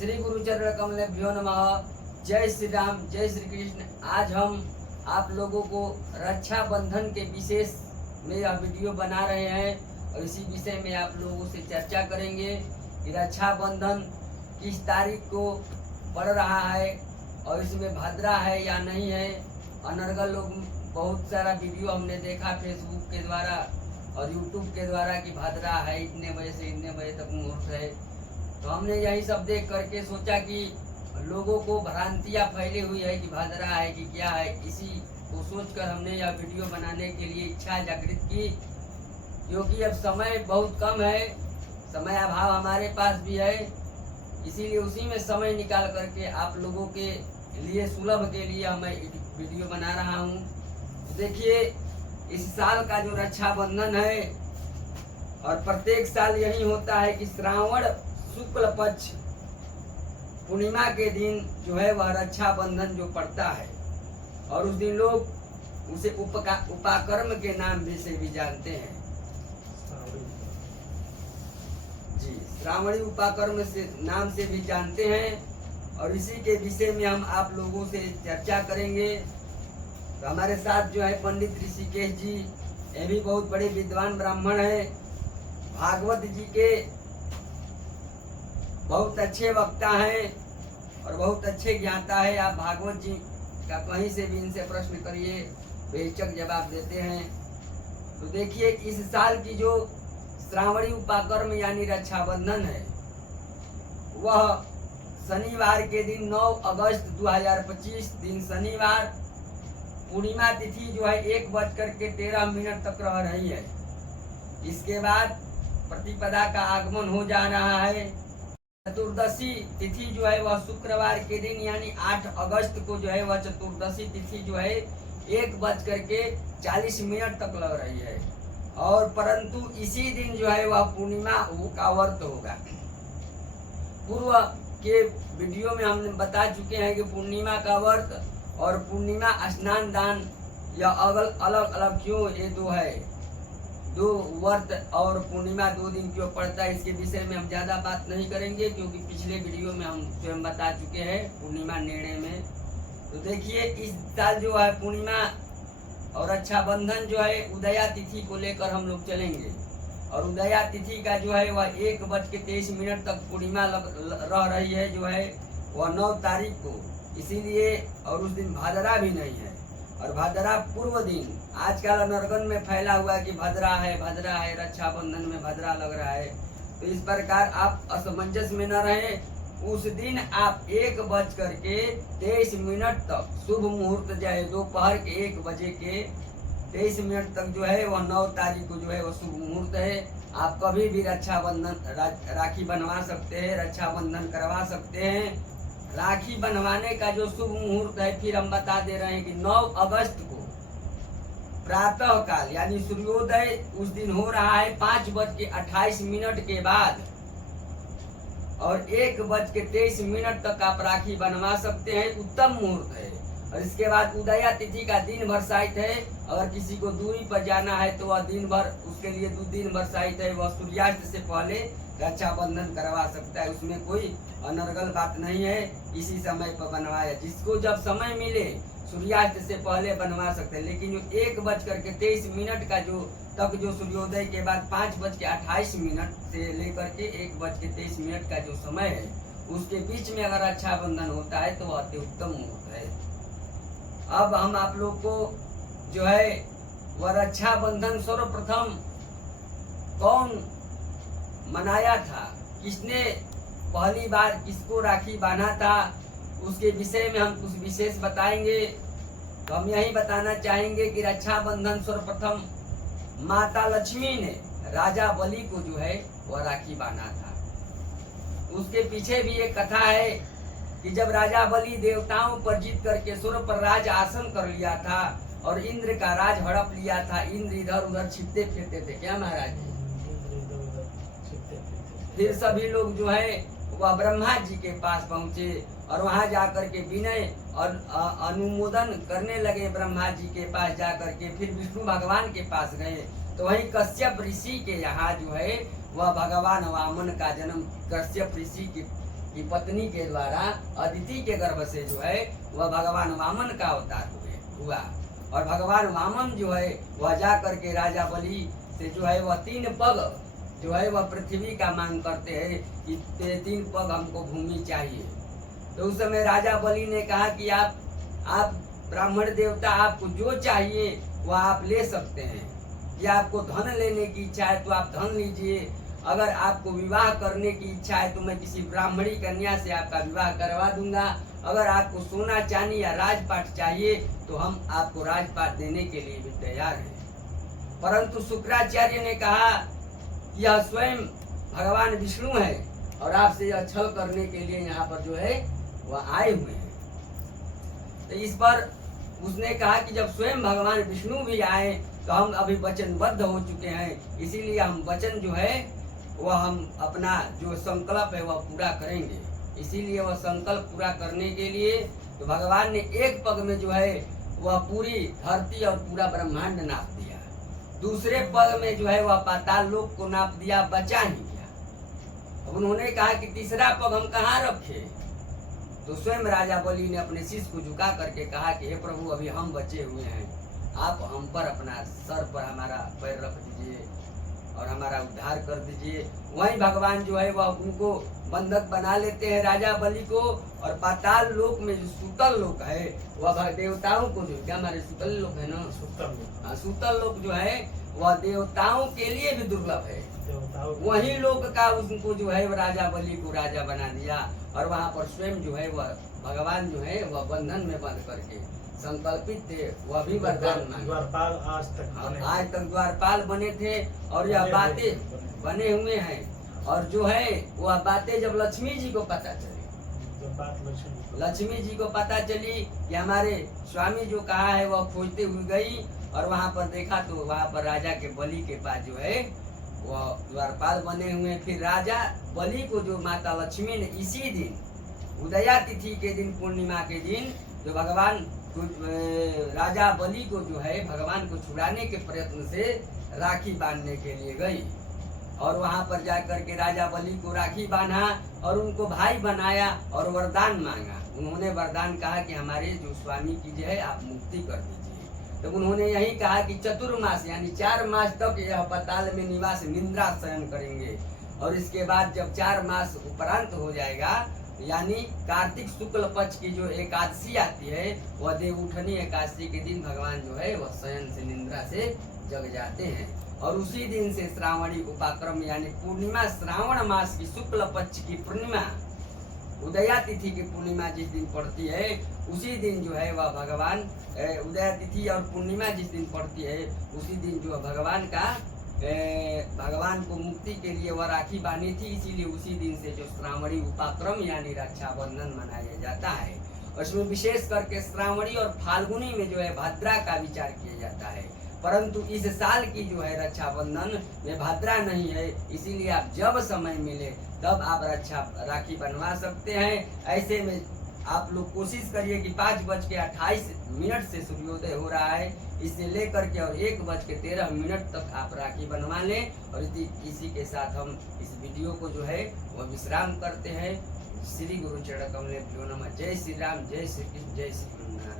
श्री गुरु चरण कमलेभ्यो नमः। जय श्री राम, जय श्री कृष्ण। आज हम आप लोगों को रक्षाबंधन के विशेष में यह वीडियो बना रहे हैं और इसी विषय में आप लोगों से चर्चा करेंगे कि रक्षाबंधन किस तारीख को पड़ रहा है और इसमें भद्रा है या नहीं है। अनर्गल लोग बहुत सारा वीडियो हमने देखा फेसबुक के द्वारा और यूट्यूब के द्वारा कि भद्रा है, इतने बजे से इतने बजे तक मुहूर्त है। तो हमने यही सब देख करके सोचा कि लोगों को भ्रांतियाँ फैली हुई है कि भद्रा है कि क्या है। इसी को सोचकर हमने यह वीडियो बनाने के लिए इच्छा जागृत की, क्योंकि अब समय बहुत कम है, समय अभाव हमारे पास भी है। इसीलिए उसी में समय निकाल करके आप लोगों के लिए सुलभ के लिए मैं वीडियो बना रहा हूँ। तो देखिए, इस साल का जो रक्षाबंधन है और प्रत्येक साल यही होता है कि श्रावण शुक्ल पक्ष पूर्णिमा के दिन जो है वह रक्षाबंधन जो पड़ता है और उस दिन लोग उसे उपाकर्म के नाम से भी जानते हैं। जी, श्रावणी उपाकर्म से नाम से भी जानते हैं और इसी के विषय में हम आप लोगों से चर्चा करेंगे। तो हमारे साथ जो है पंडित ऋषिकेश जी, ये भी बहुत बड़े विद्वान ब्राह्मण हैं, भागवत जी के बहुत अच्छे वक्ता हैं और बहुत अच्छे ज्ञाता है। आप भागवत जी का कहीं से भी इनसे प्रश्न करिए, बेहिचक जवाब देते हैं। तो देखिए, इस साल की जो श्रावणी उपाकर्म यानी रक्षाबंधन है वह शनिवार के दिन 9 अगस्त 2025 दिन शनिवार पूर्णिमा तिथि जो है 1:13 तक रह रही है। इसके बाद प्रतिपदा का आगमन हो जा रहा है। चतुर्दशी तिथि जो है वह शुक्रवार के दिन यानी 8 अगस्त को जो है वह चतुर्दशी तिथि जो है 1:40 तक लग रही है। और परंतु इसी दिन जो है वह पूर्णिमा का व्रत होगा। पूर्व के वीडियो में हमने बता चुके हैं कि पूर्णिमा का व्रत और पूर्णिमा स्नान दान या अलग अलग क्यों ये दो व्रत और पूर्णिमा 2 दिन क्यों पड़ता है, इसके विषय में हम ज्यादा बात नहीं करेंगे क्योंकि पिछले वीडियो में हम स्वयं बता चुके हैं पूर्णिमा निर्णय में। तो देखिए, इस साल जो है पूर्णिमा और रक्षाबंधन जो है उदया तिथि को लेकर हम लोग चलेंगे और उदया तिथि का जो है वह 1:23 तक पूर्णिमा रह रही है जो है वह 9 तारीख को। इसीलिए और उस दिन भादरा भी नहीं है और भादरा पूर्व दिन आजकल अनर्गन में फैला हुआ है कि भद्रा है रक्षाबंधन में भद्रा लग रहा है। तो इस प्रकार आप असमंजस में न रहें। उस दिन आप 1:23 तक शुभ मुहूर्त जो है दोपहर के 1:23 तक जो है वह 9 तारीख को जो है वह शुभ मुहूर्त है। आप कभी भी रक्षाबंधन राखी बनवा सकते हैं, रक्षाबंधन करवा सकते हैं। राखी बनवाने का जो शुभ मुहूर्त है फिर हम बता दे रहे हैं कि 9 अगस्त को प्रातः काल यानी सूर्योदय उस दिन हो रहा है 5:28 के बाद और 1:23 तक आप राखी बनवा सकते हैं। उत्तम मुहूर्त है। और इसके बाद उदया तिथि का दिन भर साहित है। अगर किसी को दूरी पर जाना है तो वह दिन भर उसके लिए 2 दिन भर साहित है, वह सूर्यास्त से पहले रक्षाबंधन करवा सकता है। उसमें कोई अनर्गल बात नहीं है। इसी समय पर बनवाया, जिसको जब समय मिले सूर्यास्त से पहले बनवा सकते हैं। लेकिन जो 1:23 का जो सूर्योदय के बाद 5:28 से लेकर के 1:23 का जो समय है उसके बीच में अगर रक्षाबंधन होता है तो वह अति उत्तम मुहूर्त है। अब हम आप लोग को जो है वह रक्षाबंधन सर्वप्रथम कौन मनाया था, किसने पहली बार किसको राखी बांधा था, उसके विषय में हम कुछ विशेष बताएंगे। तो हम यही बताना चाहेंगे कि रक्षाबंधन सर्वप्रथम माता लक्ष्मी ने राजा बलि को जो है वह राखी बांधा था। उसके पीछे भी एक कथा है कि जब राजा बलि देवताओं पर जीत करके स्वर्ग पर राज आसन कर लिया था और इंद्र का राज हड़प लिया था, इंद्र इधर उधर छिपते फिरते थे। क्या महाराज जी? फिर सभी लोग जो है वह ब्रह्मा जी के पास पहुंचे और वहां जाकर के विनय और अनुमोदन करने लगे। ब्रह्मा जी के पास जाकर के फिर विष्णु भगवान के पास गए तो वहीं कश्यप ऋषि के यहाँ जो है वह भगवान वामन का जन्म कश्यप ऋषि के की पत्नी के द्वारा अदिति के गर्भ से जो है वह भगवान वामन का अवतार हुआ। और भगवान वामन जो है वह जा करके राजा बलि से जो है वह 3 पग जो है वह पृथ्वी का मांग करते हैं कि 3 पग हमको भूमि चाहिए। तो उस समय राजा बलि ने कहा कि आप ब्राह्मण देवता, आपको जो चाहिए वह आप ले सकते हैं। कि आपको धन लेने की इच्छा है तो आप धन लीजिए, अगर आपको विवाह करने की इच्छा है तो मैं किसी ब्राह्मणी कन्या से आपका विवाह करवा दूंगा, अगर आपको सोना चांदी या राजपाट चाहिए तो हम आपको राजपाट देने के लिए भी तैयार हैं। परंतु शुक्राचार्य ने कहा कि यह स्वयं भगवान विष्णु है और आपसे यह छल करने के लिए यहाँ पर जो है वह आए हुए हैं। तो इस पर उसने कहा कि जब स्वयं भगवान विष्णु भी आए तो हम अभी वचनबद्ध हो चुके हैं, इसीलिए हम वचन जो है वह हम अपना जो संकल्प है वह पूरा करेंगे। इसीलिए वह संकल्प पूरा करने के लिए तो भगवान ने 1 पग में जो है वह पूरी धरती और पूरा ब्रह्मांड नाप दिया। दूसरे पग में जो है वह पाताल लोक को नाप दिया, बचा ही गया। अब उन्होंने कहा कि तीसरा पग हम कहाँ रखे? तो स्वयं राजा बलि ने अपने शीश को झुका करके कहा कि हे प्रभु, अभी हम बचे हुए हैं, आप हम पर अपना सर पर हमारा पैर रख दीजिए और हमारा उद्धार कर दीजिए। वहीं भगवान जो है वह उनको बंधक बना लेते हैं राजा बलि को। और पाताल लोक में जो सूतल लोक है वह देवताओं को जो क्या हमारे सूतल लोक है ना, सूतल लोक जो है वह देवताओं के लिए भी दुर्लभ है। वही लोक का उनको जो है राजा बलि को राजा बना दिया और वहाँ पर स्वयं जो है वह भगवान जो है वह बंधन में बंद करके संकल्पित थे, वह भी वरदान द्वारपाल आज तक द्वारपाल बने थे। और यह बातें बने हुए हैं। और जो है वह बातें जब लक्ष्मी जी को पता चली, लक्ष्मी जी को पता चली कि हमारे स्वामी जो कहा है वह खोजते हुए गई और वहाँ पर देखा तो वहाँ पर राजा के बलि के पास जो है वह द्वारपाल बने हुए। फिर राजा बलि को जो माता लक्ष्मी ने इसी दिन उदया तिथि के दिन, पूर्णिमा के दिन, जो भगवान राजा बलि को जो है भगवान को छुड़ाने के प्रयत्न से राखी बांधने के लिए गई और वहां पर जाकर के राजा बलि को राखी बांधा और उनको भाई बनाया और वरदान मांगा। उन्होंने वरदान कहा कि हमारे जो स्वामी की जो है आप मुक्ति कर दीजिए। तो उन्होंने यही कहा कि चतुर्मास यानी 4 मास तक यह पाताल में निवास निद्रा शयन करेंगे और इसके बाद जब 4 मास उपरांत हो जाएगा यानी कार्तिक शुक्ल पक्ष की जो एकादशी आती है वह देवउठनी एकादशी के दिन भगवान जो है वह शयन से निद्रा से जग जाते हैं। और उसी दिन से श्रावणी उपाक्रम यानी पूर्णिमा, श्रावण मास की शुक्ल पक्ष की पूर्णिमा, उदया तिथि की पूर्णिमा जिस दिन पड़ती है उसी दिन जो है वह भगवान उदया तिथि और पूर्णिमा जिस दिन पड़ती है उसी दिन जो भगवान का भगवान को मुक्ति के लिए वह राखी बांधी थी। इसीलिए उसी दिन से जो श्रावणी उपाक्रम यानी रक्षाबंधन मनाया जाता है। और इसमें विशेष करके श्रावणी और फाल्गुनी में जो है भद्रा का विचार किया जाता है, परंतु इस साल की जो है रक्षाबंधन में भद्रा नहीं है। इसीलिए आप जब समय मिले तब आप राखी बनवा सकते हैं। ऐसे में आप लोग कोशिश करिए कि 5:28 से सूर्योदय हो रहा है, इससे लेकर के और 1:13 तक आप राखी बनवा लें। और इसी के साथ हम इस वीडियो को जो है वह विश्राम करते हैं। श्री गुरु चरण कमले भ्यो नमः। जय श्री राम, जय श्री कृष्ण, जय श्री नारायण।